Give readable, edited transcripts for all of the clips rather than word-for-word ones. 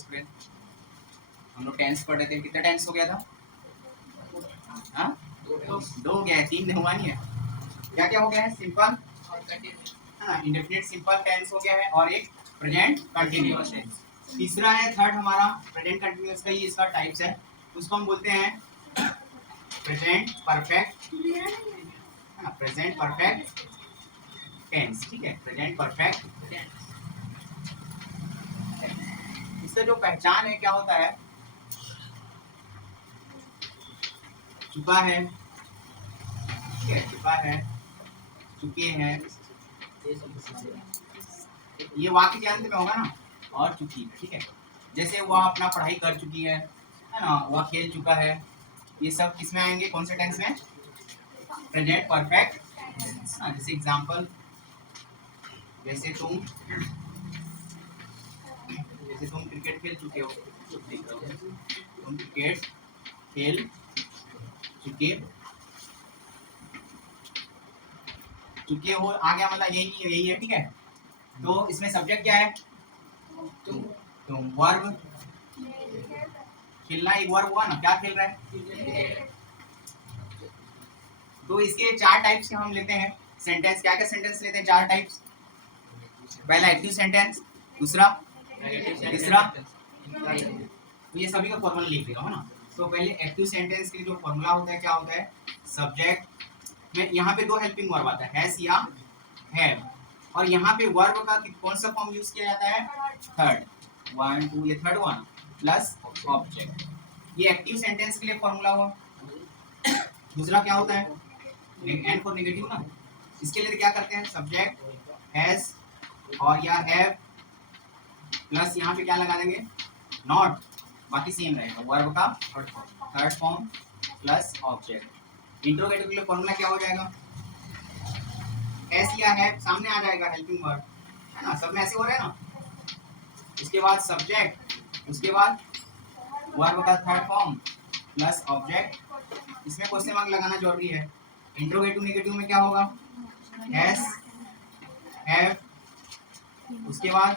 Student? हम लोग tense पढ़ रहे थे, कितना टेंस हो गया था? हाँ, 2 हो गया है, 3 हुआ नहीं है। क्या क्या हो गया है? सिंपल, हाँ, इंडेफिनिट सिंपल टेंस हो गया है और एक प्रेजेंट कंटिन्यूअस टेंस। तीसरा है थर्ड हमारा प्रेजेंट कंटिन्यूअस का ही इसका टाइप्स है, उसको हम बोलते हैं present perfect, present perfect tense. ठीक है, प्रेजेंट परफेक्ट टेंस। इसका जो पहचान है क्या होता है? चुका है, ठीक है, चुका है, चुके हैं, ये वाक्य के अंत में होगा ना, और चुकी है। ठीक है, जैसे वह अपना पढ़ाई कर चुकी है ना, वह खेल चुका है, ये सब किसमें आएंगे? कौन से टेंस में? Present perfect. जैसे एग्जांपल, जैसे तुम क्रिकेट खेल चुके हो, तुम क्रिकेट खेल चुके हो, आ गया, मतलब यही है। ठीक है, तो इसमें सब्जेक्ट क्या है? तुम वर्ब, खेलना एक वर्ब हुआ ना, क्या खेल रहा है? तो इसके 4 टाइप्स के हम लेते हैं सेंटेंस। क्या क्या सेंटेंस लेते हैं? 4 टाइप्स। पहला एक्टिव सेंटेंस, दूसरा, तीसरा, तो ये सभी का फॉर्मूला लिख देगा है ना। तो पहले एक्टिव सेंटेंस के लिए जो फॉर्मूला होता है क्या होता है? सब्जेक्ट में यहाँ पे 2 हेल्पिंग वर्ब आता है, हैज या हैव, और यहाँ पे वर्ब का कौन सा फॉर्म यूज किया जाता है? थर्ड, 1 2, ये थर्ड वन प्लस ऑब्जेक्ट। ये एक्टिव सेंटेंस के लिए फॉर्मूला हुआ। दूसरा क्या होता है? एंड फॉर नेगेटिव ना, इसके लिए क्या करते हैं? सब्जेक्ट हैज और या हैव प्लस यहाँ पे क्या लगा देंगे? नॉट, बाकी सेम रहेगा, वर्ब का third form plus object. Interrogative के लिए फॉर्मूला क्या हो जाएगा? एस या हैव सामने आ जाएगा, हेल्पिंग वर्ब है ना, सब में ऐसे हो रहा है ना। इसके बाद सब्जेक्ट, उसके बाद वर्ब का थर्ड फॉर्म प्लस ऑब्जेक्ट। इसमें क्वेश्चन मार्क लगाना जरूरी है। इंट्रोगेटिव नेगेटिव में क्या होगा? एस हैव, उसके बाद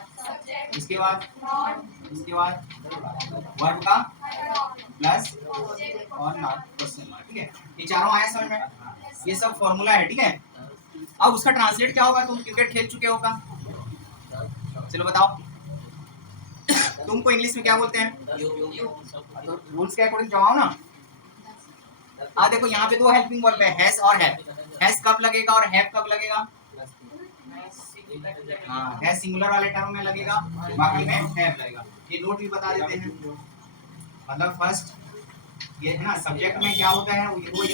वर्ब का प्लस और नॉट क्वेश्चन मार्क। ठीक है, ये चारों आया समझ में? ये सब फॉर्मूला है। ठीक है, अब उसका ट्रांसलेट क्या होगा? तुम क्रिकेट खेल चुके हो का, चलो बताओ, तुमको इंग्लिश में क्या बोलते हैं? तो रूल्स के अकॉर्डिंग जवाब ना। देखो यहाँ पे 2 हेल्पिंग वर्ब है, हैज और हैव। हैज कब लगेगा और हैव कब लगेगा? हाँ, हैज सिंगुलर वाले टर्म में लगेगा, बाकी में हैव लगेगा। ये नोट भी बता देते हैं। मतलब फर्स्ट ये है ना, सब्जेक्ट में क्या होता है? वो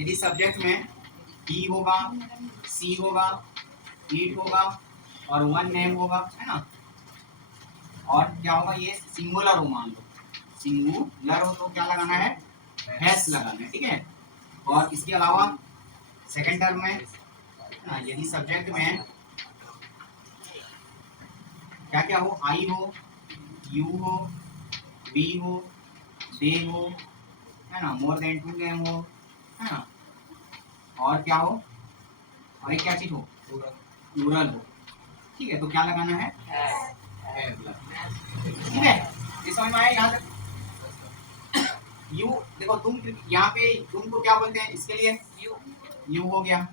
यदि सब्जेक्ट में ही होगा, सी होगा, ईट होगा और वन नेम होगा, है ना, और क्या होगा? ये सिंगुलर हो, मान लो सिंगुलर हो तो क्या लगाना है? हैज लगाना है। ठीक है, और इसके अलावा सेकंड टर्म में यदि सब्जेक्ट में क्या क्या हो? आई हो, यू हो, वी हो, दे हो, है ना, मोर देन 2 नेम हो, है ना, और क्या हो? और एक क्या चीज हो? प्लूरल हो। ठीक है, तो क्या लगाना है? ठीक है, ये समझ में आया? यहाँ तक यू देखो, तुम यहाँ पे तुमको क्या बोलते हैं? इसके लिए यू हो गया,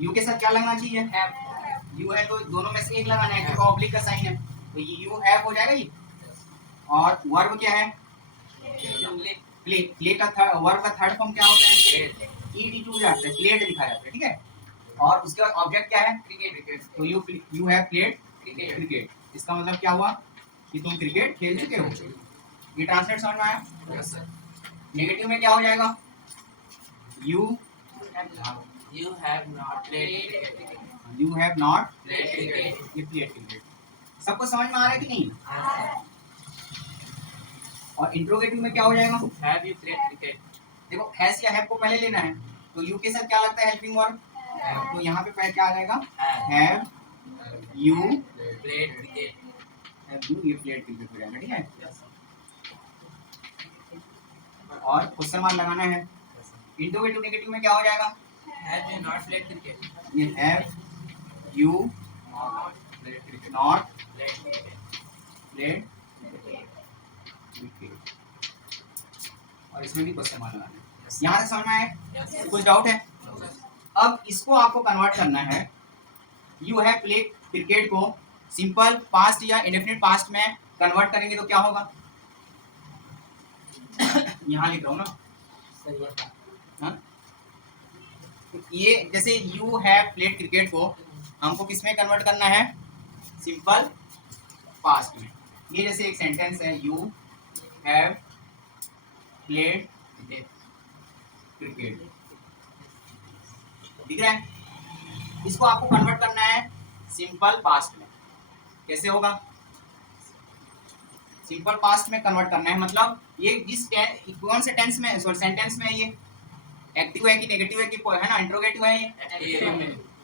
यू के साथ क्या लगना चाहिए? हैव। यू है तो दोनों में से एक लगाना है, क्योंकि ऑब्लिक का साइन है, तो यू हैव हो जाएगा ये। और वर्ब क्या है? प्ले का वर्ब का थर्ड फॉर्म क्या होता है? ईडी टू जाता है, प्लेड लिखा जाता है। ठीक है, और उसके बाद ऑब्जेक्ट क्या है? क्रिकेट। तो यू हैव प्लेड क्रिकेट। इसका मतलब क्या हुआ? कि तुम क्रिकेट खेल चुके हो। ये ट्रांसलेट समझ में आया? Yes sir. नेगेटिव में क्या हो जाएगा? You have not played cricket. सबको समझ में आ रहा है कि नहीं? और इंट्रोगेटिव में क्या हो जाएगा? Have you played cricket. देखो, हैज या हैव को पहले लेना है, तो यू के साथ क्या लगता है? हेल्पिंग वर्ब, तो यहाँ पे पहले क्या आ जाएगा? Have you played cricket. Have you played cricket हो जाएगा। ठीक है, और क्वेश्चन मार्क लगाना है। इंट्रोगेटिव नेगेटिव में क्या हो जाएगा? Have you not played cricket. ये have you not played cricket. Played cricket, और इसमें भी क्वेश्चन मार्क लगाना है। यहाँ से समझ में आए? कुछ डाउट है? अब इसको आपको कन्वर्ट करना है, यू हैव प्लेड क्रिकेट को सिंपल पास्ट या इंडेफिनिट पास्ट में कन्वर्ट करेंगे तो क्या होगा? यहाँ लिख रहा हूँ ना, हाँ? ये जैसे यू हैव प्लेड क्रिकेट को हमको किस में कन्वर्ट करना है? सिंपल पास्ट में। ये जैसे एक सेंटेंस है, यू हैव प्लेड क्रिकेट, दिख रहा है? इसको आपको कन्वर्ट करना है सिंपल पास्ट में। कैसे होगा? सिंपल पास्ट में कन्वर्ट करना है, मतलब ये जिस कौन से टेंस में, सॉरी सेंटेंस में है, ये एक्टिव है कि नेगेटिव है कि है ना, इंट्रोगेटिव है ये।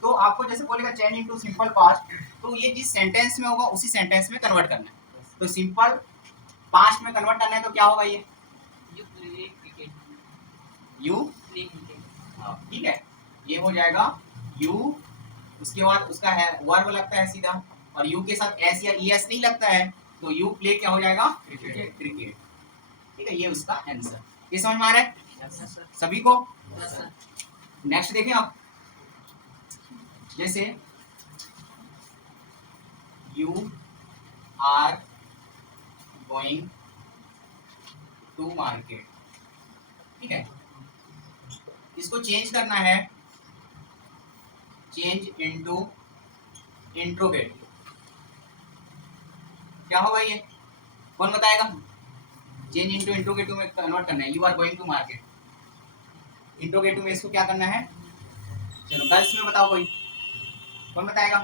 तो आपको जैसे बोलेगा चेंज इनटू सिंपल पास्ट, तो ये जिस सेंटेंस में होगा उसी सेंटेंस में कन्वर्ट करना है। तो सिंपल पास्ट में कन्वर्ट करना है तो क्या होगा? ये यू, ठीक है, ये हो जाएगा यू, उसके बाद उसका है वर्ब लगता है सीधा, और यू के साथ एस या ई एस नहीं लगता है, तो यू प्ले क्या हो जाएगा? क्रिकेट। क्रिकेट, ठीक है, ये उसका आंसर। ये समझ में आ रहा है सभी को? नेक्स्ट देखें आप, जैसे you are going to market, ठीक है, इसको चेंज करना है, चेंज इनटू इंट्रोगेटिव। क्या होगा ये? कौन बताएगा? चेंज इनटू इंट्रोगेटिव में कन्वर्ट करना है, you are going to market. Interrogative में इसको क्या करना है? चलो गर्ल्स में बताओ, कोई कौन बताएगा?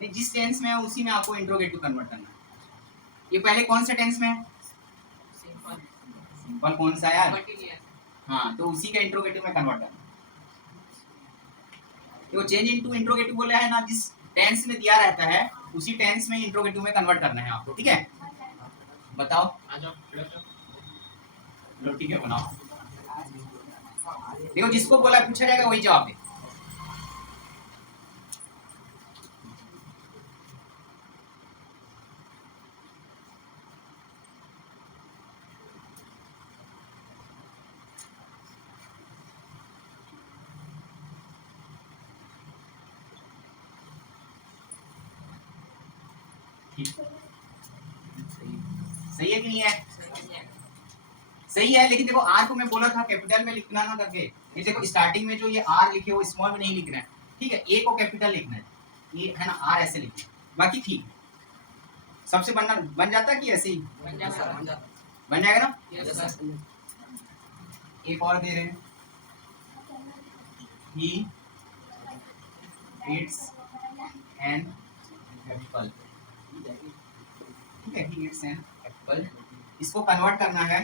नहीं, जिस टेंस में है उसी में आपको इंट्रोगेटिव कन्वर्ट करना है। ये पहले कौन से टेंस में है? सिंपल कौन सा यार? हाँ, तो उसी का इंट्रोगेटिव में कन्वर्ट करना। तो चेंज इनटू इंट्रोगेटिव बोला है ना, जिस टेंस में दिया रहता है उसी टेंस में इंट्रोगेटिव में कन्वर्ट करना है आपको, ठीक है? बताओ, लो ठीक है, बनाओ। देखो जिसको बोला पूछा जाएगा वही जवाब दे। सही है कि नहीं है? सही है, लेकिन देखो आर को मैं बोला था कैपिटल में लिखना ना करके, ये देखो स्टार्टिंग में जो ये आर लिखे हो स्मॉल में नहीं लिखना है, ठीक है? ए को कैपिटल लिखना है, ये है ना, आर ऐसे लिखना है, बाकी ठीक है। सबसे बन जाता है कि ऐसे ही बन जाएगा ना? एक और दे रहे हैं, he eats an apple, ठीक है, he eats an apple। इसको कन्वर्ट करना है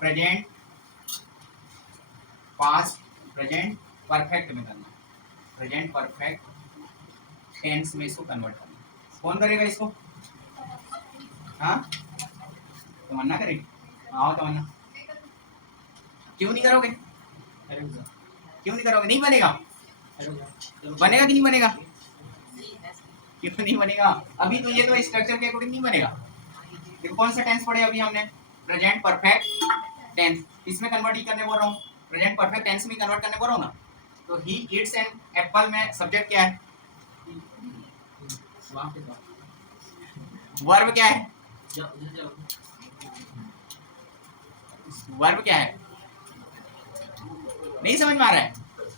प्रेजेंट पास्ट प्रेजेंट परफेक्ट में करना है, प्रेजेंट परफेक्ट टेंस में इसको कन्वर्ट करना है। कौन करेगा इसको? हाँ, तमन्ना करेगी? आओ तमन्ना। क्यों नहीं करोगे? क्यों नहीं करोगे? नहीं बनेगा? बनेगा कि नहीं बनेगा? क्यों नहीं बनेगा? अभी तो ये तो स्ट्रक्चर के अकॉर्डिंग नहीं बनेगा। देखो कौन सा टेंस पढ़े अभी हमने? प्रेजेंट परफेक्ट टेंस, इसमें कन्वर्ट ही करने बोल रहा हूँ, प्रेजेंट परफेक्ट टेंस में कन्वर्ट करने बोल रहा हूँ ना। तो ही ईट्स एन एप्पल में सब्जेक्ट क्या है? वर्ब क्या है? वर्ब क्या है? नहीं समझ में आ रहा है?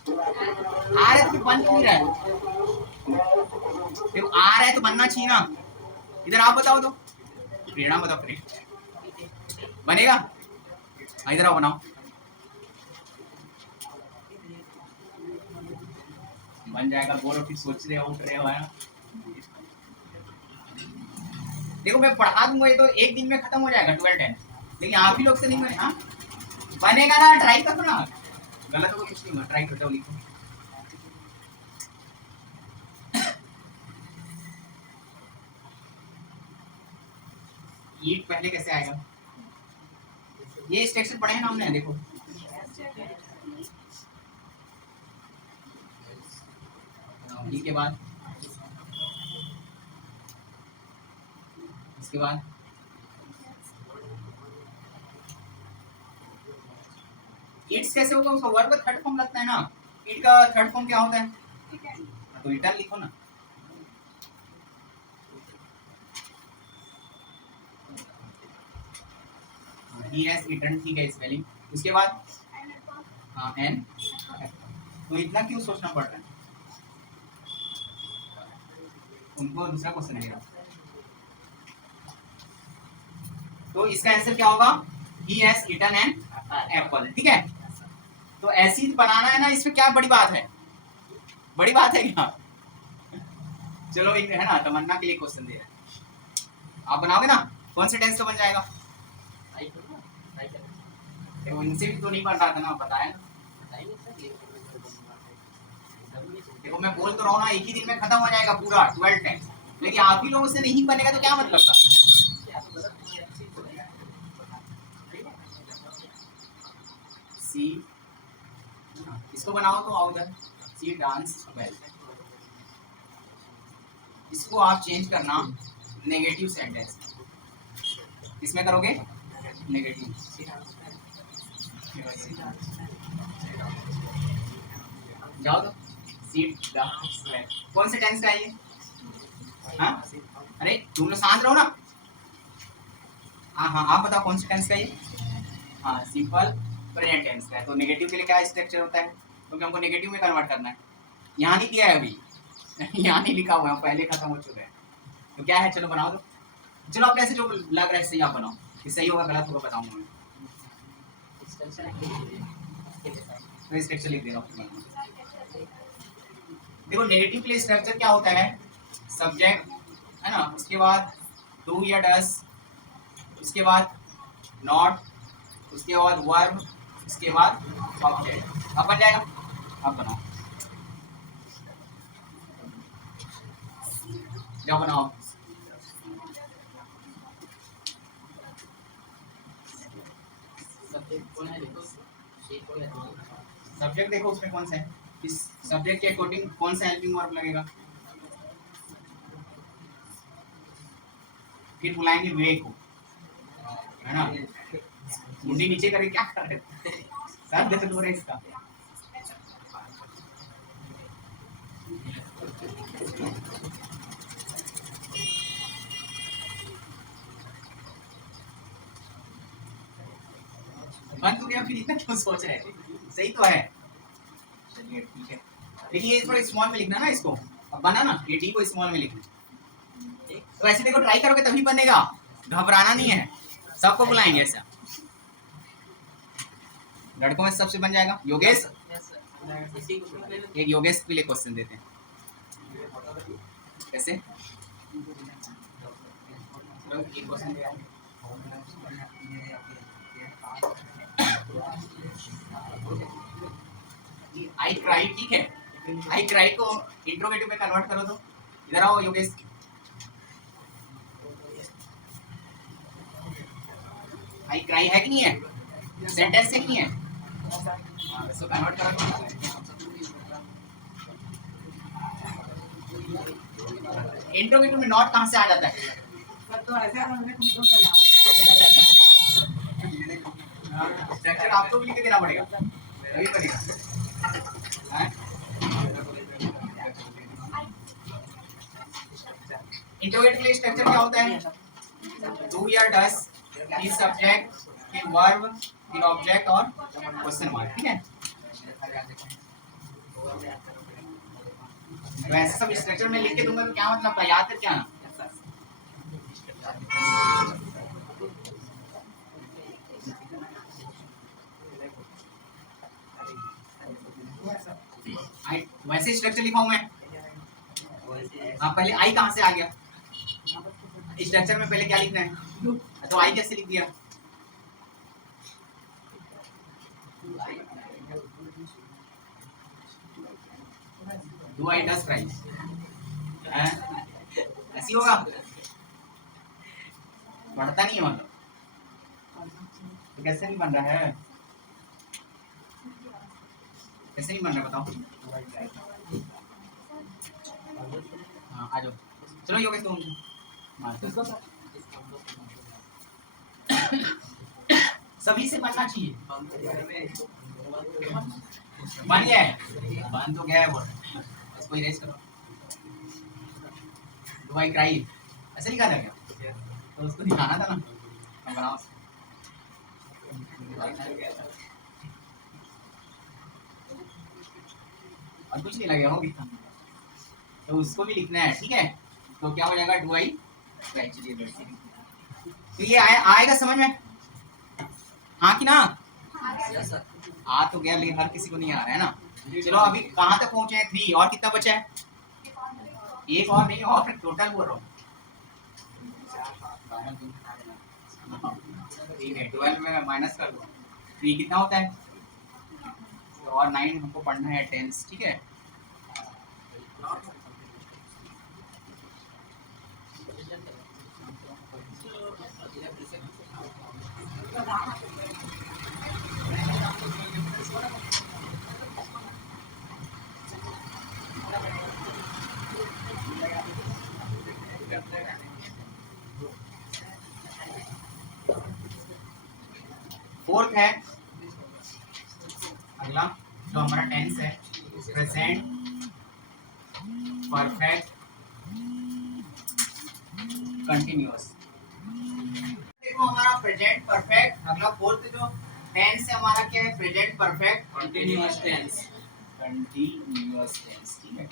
आ रहा है तो बन क्यों नहीं रहा है? देखो आ रहा है तो बनना चाहिए ना। इधर आप बताओ तो, प्रेरणा बताओ, प्रेरणा बनेगा? इधर आओ, बनाओ। बन जाएगा, बोलो फिर सोच रहे हो, उठ रहे हो, है ना? देखो मैं पढ़ा दूंगा, ये तो एक दिन में खत्म हो जाएगा 12 10, लेकिन आप ही लोग से नहीं बने। हाँ बनेगा ना, ट्राई करो ना, गलत होगा कुछ नहीं होगा, ट्राई करते हो, लिखो। ईट पहले कैसे आएगा? ये स्ट्रक्चर पढ़े हैं ना हमने, देखो ई के बाद उसके बाद इट्स कैसे होगा, उसका वर्ब का थर्ड फॉर्म लगता है ना, इट का थर्ड फॉर्म क्या होता है, तो इटन लिखो ना। ही हैज इटन, ठीक है स्पेलिंग। उसके बाद हाँ एन, तो इतना क्यों सोचना पड़ रहा है, उनको दूसरा क्वेश्चन देगा। तो इसका आंसर क्या होगा, he has eaten an apple, ठीक है। तो ऐसी बनाना है ना, इसमें क्या बड़ी बात है, बड़ी बात है क्या। चलो एक है ना तमन्ना के लिए क्वेश्चन दे रहे हैं, आप बनाओगे ना, कौन से टेंस का बन जाएगा, देखो इनसे भी तो नहीं बन रहा था ना, बताया ना। देखो मैं बोल तो रहा हूँ ना, एक ही दिन में खत्म हो जाएगा पूरा 12 टेंस, लेकिन आप ही लोगों से नहीं बनेगा तो क्या मतलब का। सी, इसको बनाओ तो आओ इधर, सी डांस वेल, इसको आप चेंज करना नेगेटिव सेंटेंस, किसमें करोगे, नेगेटिव। जाओ तो सीट डांस वेल, कौन से टेंस का है ये, हाँ अरे तुम लोग शांत रहो ना, हाँ हाँ आप बताओ कौन से टेंस का ये, हाँ सिंपल प्रेजेंट टेंस का है। तो नेगेटिव के लिए क्या स्ट्रक्चर होता है, क्योंकि हमको नेगेटिव में कन्वर्ट करना है, यहाँ नहीं दिया है अभी यहाँ नहीं लिखा हुआ है, पहले खत्म हो चुका है। तो क्या है, चलो बनाओ तो, चलो अपने से जो लग रहा है सही आप बनाओ, कि सही होगा गलत होगा बताऊंगा मैं, तो स्ट्रक्चर लिख दे रहा हूँ। देखो नेगेटिव के लिए स्ट्रक्चर क्या होता है, सब्जेक्ट है ना, उसके बाद डू या डस, उसके बाद नॉट, उसके बाद वर्ब, उसके बाद ऑब्जेक्ट, अब बन जाएगा, अब बनाओ, जाओ बनाओ। सब्जेक्ट देखो उसमें कौन सा है, इस सब्जेक्ट के अकॉर्डिंग कौन सा हेल्पिंग वर्ब लगेगा, फिर बुलाएंगे वे को, है ना, मुंडी नीचे करके क्या कर रहे थे, सर दर्द हो रहा है इसका। बंद हो गया, फिर इतना क्यों सोच रहे थे, सही तो है, चलिए ठीक है, लेकिन ये थोड़ा स्मॉल में लिखना ना इसको, अब बना ना, ये डी को स्मॉल में लिखना, तो ऐसे देखो ट्राई करोगे तभी बनेगा, घबराना नहीं है, सबको बुलाएंगे ऐसा, लड़कों में सबसे बन जाएगा। योगेश, एक योगेश के लिए क्वेश्चन देते हैं, कैसे आई क्राई, ठीक है, आई क्राई को इंट्रोगेटिव में कन्वर्ट करो तो, इधर आओ योगेश, आई क्राई है कि नहीं है, सेंटेंस है कि नहीं है, इसको कन्वर्ट करो, इंट्रोगेटिव में नॉट कहाँ से आ जाता है, तो ऐसे स्ट्रक्चर आपको भी लिख के देना पड़ेगा तभी बनेगा, इंट्रोगेटिव के लिए स्ट्रक्चर क्या होता है, डू या डस, फिर सब्जेक्ट, फिर वर्ब, फिर ऑब्जेक्ट और क्वेश्चन मार्क, ठीक है। तो ऐसे सब स्ट्रक्चर में लिख के दूंगा तो क्या मतलब था, याद करके आना। वैसे स्ट्रक्चर लिखाऊं मैं, हाँ पहले आई कहाँ से आ गया, स्ट्रक्चर में पहले क्या लिखना है, तो आई कैसे लिख दिया, डू आई डस फ्राई, ऐसी होगा, बढ़ता नहीं है मतलब, तो कैसे नहीं बन रहा है, कैसे नहीं बन रहा बताओ, हाँ आ जाओ, चलो योगेश तुम सभी से बनना चाहिए। बन गया है, बन तो गया है वो, इसको इरेज करो। डू आई क्राई ऐसे लिखा था क्या? तो उसको दिखाना था ना, हम बनाओ। और कुछ नहीं लगेगा, होगी तो उसको भी लिखना है, ठीक है। तो क्या हो जाएगा, डू आई क्राई। चलिए तो ये आएगा समझ में, हाँ कि ना? आ तो गया, लेकिन हर किसी को नहीं आ रहा है ना। चलो अभी कहाँ तक पहुंचे हैं? 3, और कितना बचा है? एक और नहीं, और टोटल बोल रहा हूँ। ठीक है, 12 में माइनस कर दो, 3 कितना होता है? और 9 हमको पढ़ना है, टेंस, ठीक है। फोर्थ है अगला, जो हमारा टेंस है, प्रेजेंट परफेक्ट कंटिन्यूअस। देखो हमारा प्रेजेंट परफेक्ट, अगला फोर्थ जो टेंस है हमारा क्या है? Present perfect continuous tense. Continuous tense, ठीक है।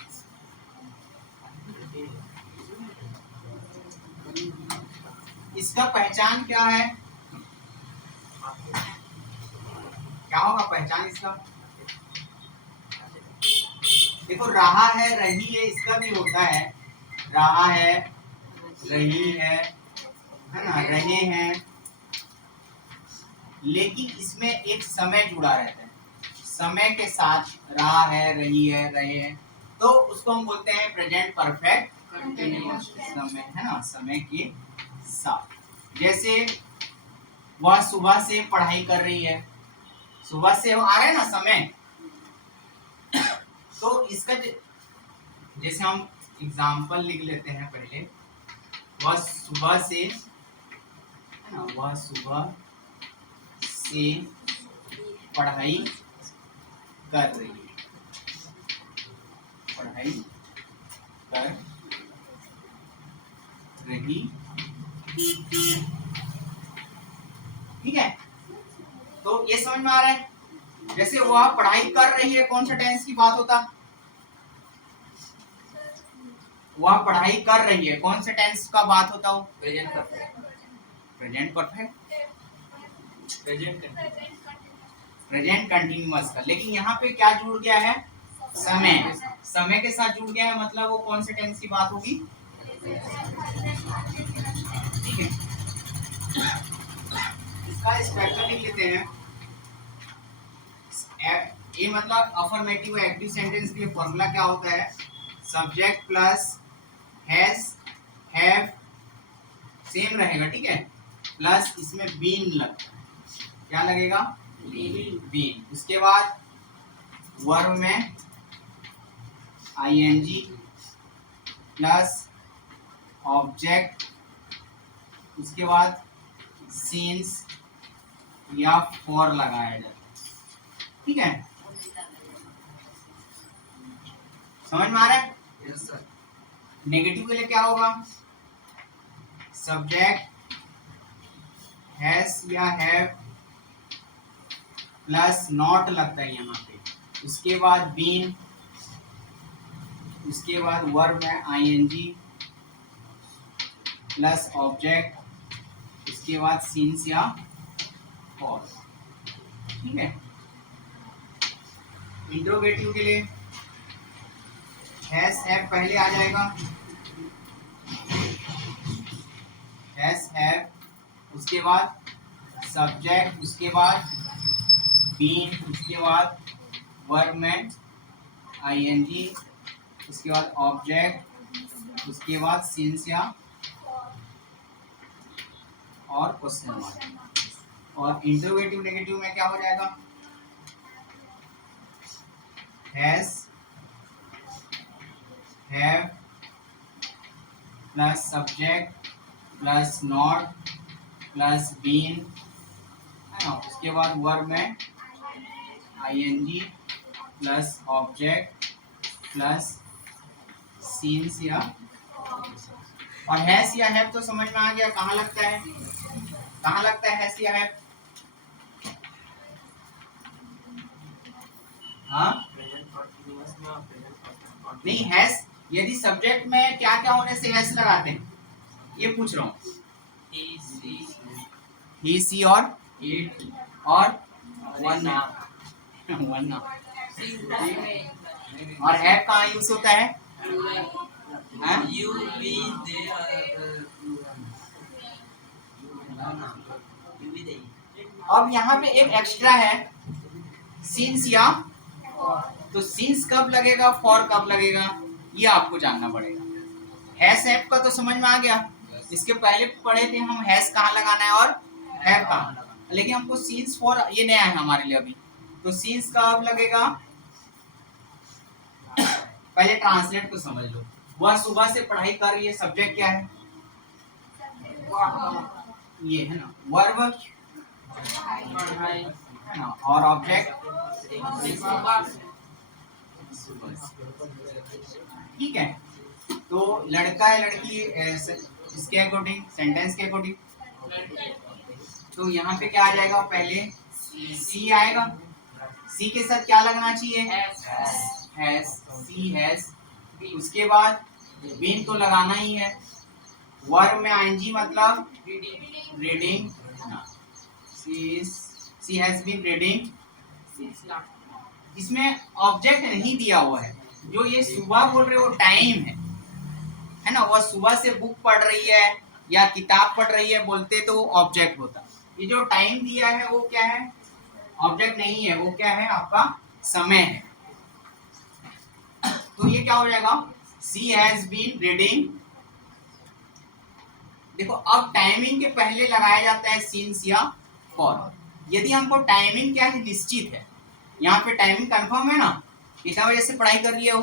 इसका पहचान क्या है? क्या होगा पहचान इसका? देखो रहा है, रही है, इसका भी होता है। रहा है, रही है ना, रहे हैं, लेकिन इसमें एक समय जुड़ा रहता है। समय के साथ रहा है, रही है, रहे हैं, तो उसको हम बोलते हैं प्रेजेंट परफेक्ट कंटिन्यूअस। समय है ना, समय के साथ। जैसे वह सुबह से पढ़ाई कर रही है, सुबह से आ रहा है ना समय, तो इसका जैसे हम एग्जाम्पल लिख लेते हैं पहले। वह सुबह से, है ना, वह सुबह से पढ़ाई कर रही है, पढ़ाई कर रही, ठीक है। तो ये समझ में आ रहा है? जैसे वह पढ़ाई कर रही है, कौन सा टेंस की बात होता? वह पढ़ाई कर रही है, कौन से टेंस का बात होता हो? Present perfect. Present perfect, present continuous का। लेकिन यहाँ पे क्या जुड़ गया है? समय। समय के साथ जुड़ गया है, मतलब वो कौन से टेंस की बात होगी? ठीक है, इसका स्ट्रक्चर लिख लेते हैं। ये मतलब अफर्मेटिव एक्टिव सेंटेंस के लिए फॉर्मूला क्या होता है? Subject plus has, have, same रहेगा, ठीक है, प्लस इसमें बीन लगता है। क्या लगेगा? बीन। उसके बाद वर्ब में आईएनजी प्लस ऑब्जेक्ट, उसके बाद सीन्स या फॉर लगाया जाता है, ठीक है। समझ में आ रहा है? Yes sir. नेगेटिव के लिए क्या होगा? सब्जेक्ट हैज या हैव प्लस नॉट लगता है यहाँ पे, उसके बाद बीन, उसके बाद वर्ब में आईएनजी प्लस ऑब्जेक्ट, उसके बाद सीन्स या फॉर, ठीक है। इंट्रोगेटिव के लिए हैज हैव पहले आ जाएगा, हैज हैव, उसके बाद सब्जेक्ट, उसके बाद बीन, उसके बाद वर्ब में आईएनजी, उसके बाद ऑब्जेक्ट, उसके बाद सिंस या और क्वेश्चन मार्क। और इंटरोगेटिव नेगेटिव में क्या हो जाएगा? Has, have plus subject plus not plus been है ना, उसके बाद वर्ब में ING plus object plus since या और हैस या हैव तो समझ में आ गया कहाँ लगता है, कहाँ लगता है हैस या हैव? हाँ नहीं, हैस यदि सब्जेक्ट में क्या क्या होने से हैस लगाते हैं ये पूछ रहा हूँ। ही सी और इट और वन वन और हैव कहाँ यूज होता है? You, we, they अब यहाँ पे एक एक्स्ट्रा है सिंस या, तो सिंस कब लगेगा, फॉर कब लगेगा, ये आपको जानना पड़ेगा। हैस हैव का तो समझ में आ गया, इसके पहले पढ़े थे हम हैस कहाँ लगाना है और हैव कहाँ, लेकिन हमको सिंस फॉर ये नया है हमारे लिए अभी। तो सिंस कब लगेगा, पहले ट्रांसलेट को समझ लो। वह सुबह से पढ़ाई कर रही है, सब्जेक्ट क्या है? ये है ना वर्ब है ना, और ऑब्जेक्ट ठीक है। तो लड़का है लड़की इसके अकॉर्डिंग, सेंटेंस के अकॉर्डिंग, तो यहाँ पे क्या आ जाएगा, पहले सी आएगा, सी के साथ क्या लगना चाहिए, हैज, सी हैज, उसके बाद बीन तो लगाना ही है, वर्ब में आईएनजी मतलब reading, she has been reading, इसमें ऑब्जेक्ट नहीं दिया हुआ है, जो ये सुबह बोल रहे हो टाइम है ना, वह सुबह से बुक पढ़ रही है या किताब पढ़ रही है बोलते तो ऑब्जेक्ट होता, ये जो टाइम दिया है वो क्या है, ऑब्जेक्ट नहीं है, वो क्या है आपका समय है। तो ये क्या हो जाएगा, सी हैज बीन रीडिंग। देखो अब टाइमिंग के पहले लगाया जाता है सिंस या फॉर, यदि हमको टाइमिंग क्या है निश्चित है, यहाँ पे टाइमिंग कंफर्म है ना, कितना बजे से पढ़ाई कर रही है वो,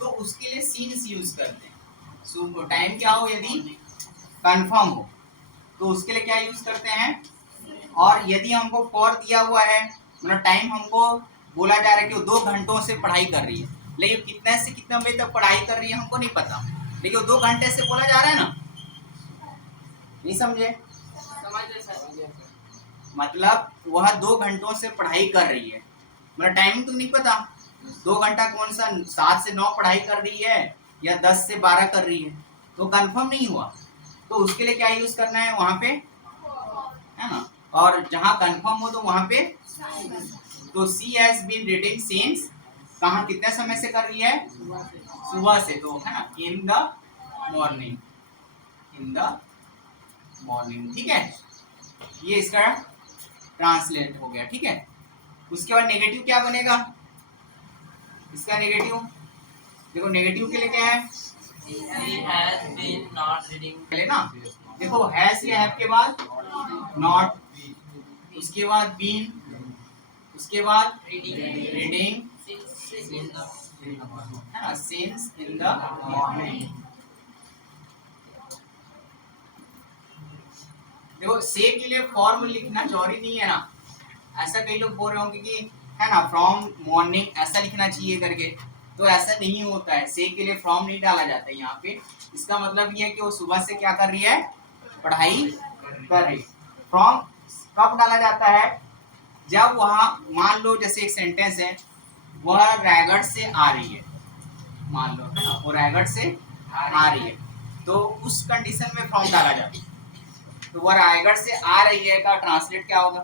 तो उसके लिए सिंस यूज करते हैं। टाइम क्या हो यदि कंफर्म हो तो उसके लिए क्या यूज करते हैं, और यदि हमको फॉर दिया हुआ है, मतलब टाइम हमको बोला जा रहा है कि वो 2 घंटों से पढ़ाई कर रही है, लेकिन कितने से कितने बजे तक पढ़ाई कर रही है हमको नहीं पता, लेकिन वो 2 घंटे से बोला जा रहा है ना, नहीं समझे? मतलब वह 2 घंटों से पढ़ाई कर रही है, मतलब टाइमिंग तो नहीं पता, 2 घंटा कौन सा 7 से 9 पढ़ाई कर रही है या 10 से 12 कर रही है, तो कंफर्म नहीं हुआ, तो उसके लिए क्या यूज करना है वहां पे, है ना, और जहां कंफर्म हो तो वहां पे, तो सी हैज बीन रीडिंग सिंस, कहाँ कितने समय से कर रही है, सुबह से, तो है ना in the morning, in the morning, ठीक है, ये इसका ट्रांसलेट हो गया, ठीक है। उसके बाद नेगेटिव क्या बनेगा, इसका नेगेटिव देखो, नेगेटिव के लिए क्या है, पहले ना देखो हैज या हैव के बाद नॉट, उसके बाद बीन, उसके बाद रीडिंग है ना, सिंस इन द मॉर्निंग। देखो से के लिए फॉर्म लिखना जरूरी नहीं है ना, ऐसा कई लोग बोल रहे होंगे कि है ना फ्रॉम मॉर्निंग ऐसा लिखना चाहिए करके, तो ऐसा नहीं होता है, से के लिए फ्रॉम नहीं डाला जाता है यहाँ पे, इसका मतलब ये है कि वो सुबह से क्या कर रही है, पढ़ाई कर रही। फ्रॉम कब डाला जाता है, जब वहाँ मान लो जैसे एक सेंटेंस है, वह रायगढ़ से आ रही है, मान लो है ना, वो रायगढ़ से आ रही है, तो उस कंडीशन में फ्रॉम डाला जाता है, तो वह रायगढ़ से आ रही है का ट्रांसलेट क्या होगा,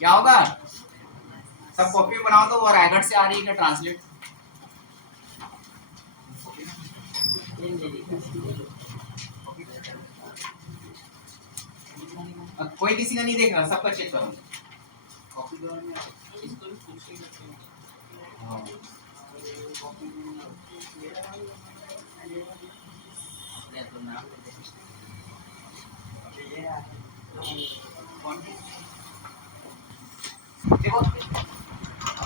क्या होगा, सब कॉपी बनाओ तो वो रायगढ़ से आ रही है का ट्रांसलेट, कोई किसी का नहीं देख रहा, सबका चेक करो, देखो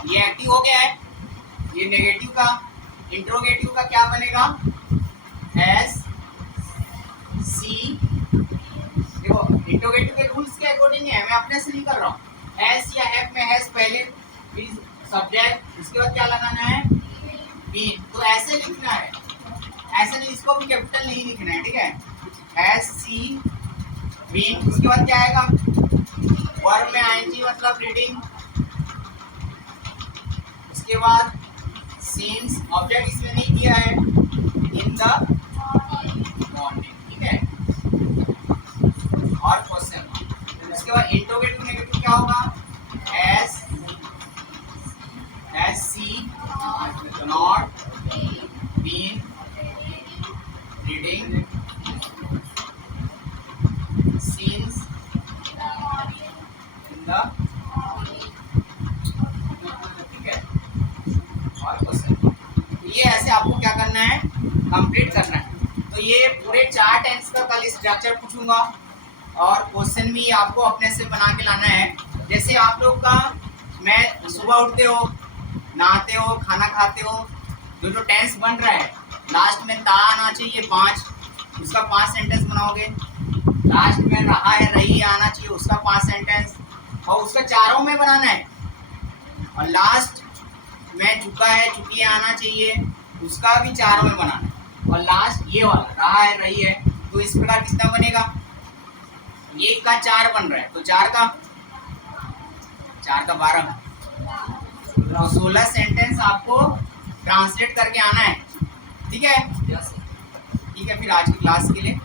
ये एक्टिव हो गया है, ये नेगेटिव का, इंट्रोगेटिव का क्या बनेगा, हैज सी, देखो इंट्रोगेटिव के रूल्स के अकॉर्डिंग है, मैं अपने से नहीं कर रहा हूँ। हैज या हैव में हैज पहले सब्जेक्ट, उसके बाद क्या लगाना है बीन, तो ऐसे लिखना है, ऐसे नहीं, इसको भी कैपिटल नहीं लिखना है, ठीक है। हैज सी बीन, उसके बाद क्या आएगा वर्ब में आईएनजी मतलब रीडिंग, उसके बाद सीन्स, ऑब्जेक्ट इसमें नहीं दिया है, इन द मॉर्निंग, ठीक है। और क्वेश्चन, उसके बाद इंट्रोगेटिव नेगेटिव क्या होगा, has she not been reading since in the, ठीक है। और क्वेश्चन, ये ऐसे आपको क्या करना है, कंप्लीट करना है। तो ये पूरे 4 टेंस का कल स्ट्रक्चर पूछूंगा और क्वेश्चन भी आपको अपने से बना के लाना है। जैसे आप लोग का, मैं सुबह उठते हो, नहाते हो, खाना खाते हो, जो टेंस बन रहा है लास्ट में ता आना चाहिए 5, उसका 5 सेंटेंस बनाओगे। लास्ट में रहा है रही आना चाहिए, उसका 5 सेंटेंस, और उसका चारों में बनाना है। और लास्ट में चुका है चुकी है आना चाहिए, उसका भी चारों में बनाना है। और लास्ट ये वाला रहा है रही है, तो इस प्रकार कितना बनेगा, 1 का 4 बन रहा है, तो 4 का 12, तो 16 सेंटेंस आपको ट्रांसलेट करके आना है, ठीक है। ठीक है, फिर आज की क्लास के लिए